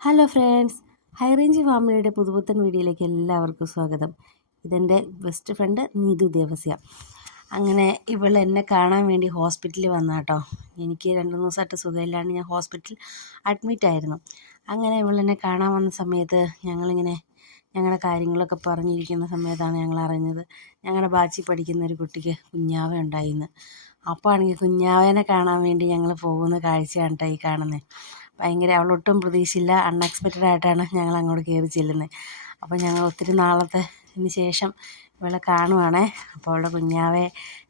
Hello friends, high range ഫാമിലിയുടെ പുതുപുത്തൻ വീഡിയോയിലേക്ക് എല്ലാവർക്കും സ്വാഗതം. ഇതെൻ്റെ ബെസ്റ്റ് ഫ്രണ്ട് നീതു ദേവസ്യ. അങ്ങനെ ഇവൾ എന്നെ കാണാൻ വേണ്ടി ഹോസ്പിറ്റലിൽ വന്ന കേട്ടോ. എനിക്ക് 2-3 ദിവസമായിട്ട് സുഖമില്ലാണ്ട് ഞാൻ ഹോസ്പിറ്റലിൽ അഡ്മിറ്റായിരുന്നു. അങ്ങനെ ഇവൾ എന്നെ കാണാൻ വന്ന സമയത്ത് ഞങ്ങളുടെ കാര്യങ്ങളൊക്കെ പറഞ്ഞിരിക്കുന്ന സമയത്താണ് ഞങ്ങൾ അറിഞ്ഞത് ഞങ്ങളുടെ ബാച്ചിൽ പഠിക്കുന്ന ഒരു കുട്ടിക്ക് കുഞ്ഞാവ ഉണ്ടായിന്ന്. അപ്പോൾ ആണെങ്കിൽ കുഞ്ഞാവേനെ കാണാൻ വേണ്ടി ഞങ്ങൾ പോകുന്ന കാഴ്ചയാണ് കേട്ടോ ഈ കാണുന്നത്. ഭയങ്കര അവളൊട്ടും പ്രതീക്ഷയില്ല, അൺഎക്സ്പെക്റ്റഡ് ആയിട്ടാണ് ഞങ്ങൾ അങ്ങോട്ട് കയറി ചെല്ലുന്നത്. അപ്പോൾ ഞങ്ങൾ ഒത്തിരി നാളത്തിന് ശേഷം ഇവളെ കാണുവാണേ. അപ്പോൾ അവളുടെ കുഞ്ഞാവെ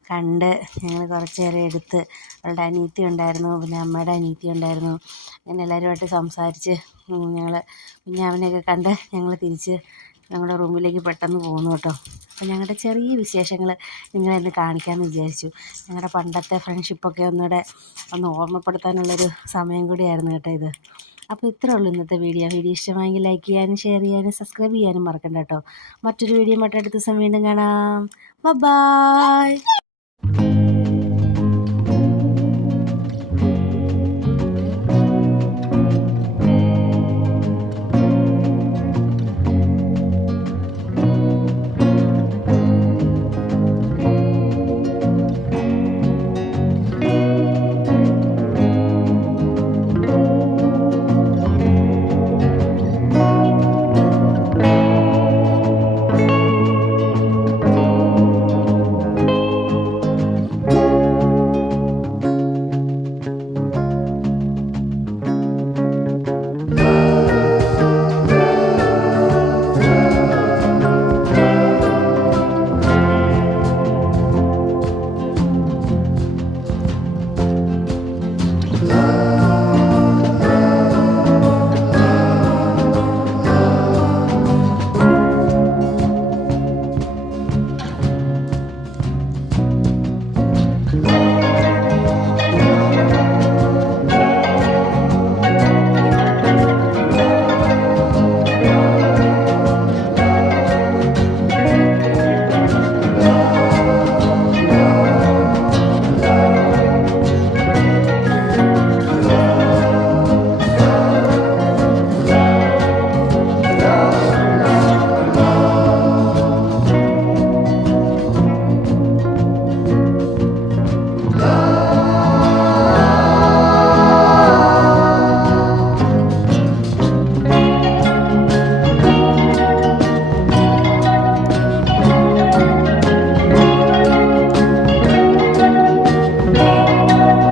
കണ്ട് ഞങ്ങൾ കുറച്ച് നേരം എടുത്ത്, അവളുടെ അനിയത്തി ഉണ്ടായിരുന്നു, പിന്നെ അമ്മയുടെ അനിയത്തി ഉണ്ടായിരുന്നു. അങ്ങനെ എല്ലാവരുമായിട്ട് സംസാരിച്ച് ഞങ്ങൾ കുഞ്ഞാവിനെയൊക്കെ കണ്ട് ഞങ്ങൾ തിരിച്ച് ഞങ്ങളുടെ റൂമിലേക്ക് പെട്ടെന്ന് പോകുന്നു കേട്ടോ. അപ്പോൾ ഞങ്ങളുടെ ചെറിയ വിശേഷങ്ങൾ നിങ്ങളെന്ന് കാണിക്കാമെന്ന് വിചാരിച്ചു. ഞങ്ങളുടെ പണ്ടത്തെ ഫ്രണ്ട്ഷിപ്പൊക്കെ ഒന്ന് ഓർമ്മപ്പെടുത്താനുള്ളൊരു സമയം കൂടിയായിരുന്നു കേട്ടോ ഇത്. അപ്പോൾ ഇത്രേ ഉള്ളൂ ഇന്നത്തെ വീഡിയോ. ഇഷ്ടമായെങ്കിൽ ലൈക്ക് ചെയ്യാനും ഷെയർ ചെയ്യാനും സബ്സ്ക്രൈബ് ചെയ്യാനും മറക്കണ്ട കേട്ടോ. മറ്റൊരു വീഡിയോ അടുത്ത ദിവസം വീണ്ടും കാണാം. ബൈ.